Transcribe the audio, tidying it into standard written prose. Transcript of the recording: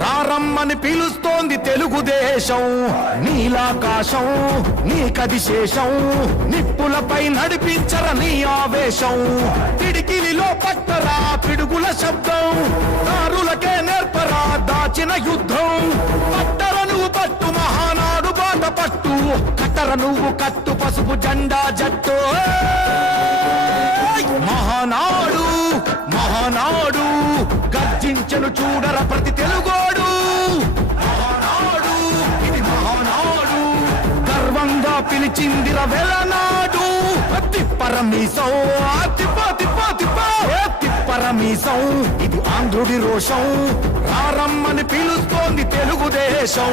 రారమ్మని పిలుస్తోంది తెలుగుదేశం. నీలాకాశం నీకది శేషం, నిప్పులపై నడిపించర నీ ఆవేశం. పిడికిలిలో పట్టరా పిడుగుల శబ్దం, దారులకే నేర్పరా దాచిన యుద్ధం. పట్టర నువ్వు పట్టు మహానాడు బాట పట్టు, కట్టర నువ్వు కట్టు పసుపు జెండా జట్టు. మహానాడు మహానాడు గర్జించను చూడర ప్రతి తెలుగోడు. మహానాడు ఇది మహానాడు, గర్వంగా పిలిచిందిర వెలనాడు. తిప్పరమీసం తిప్ప తిప్ప తిప్ప తిప్పరమీసం, ఇది ఆంధ్రుడి రోషం. రారమ్మని పిలుస్తోంది తెలుగుదేశం.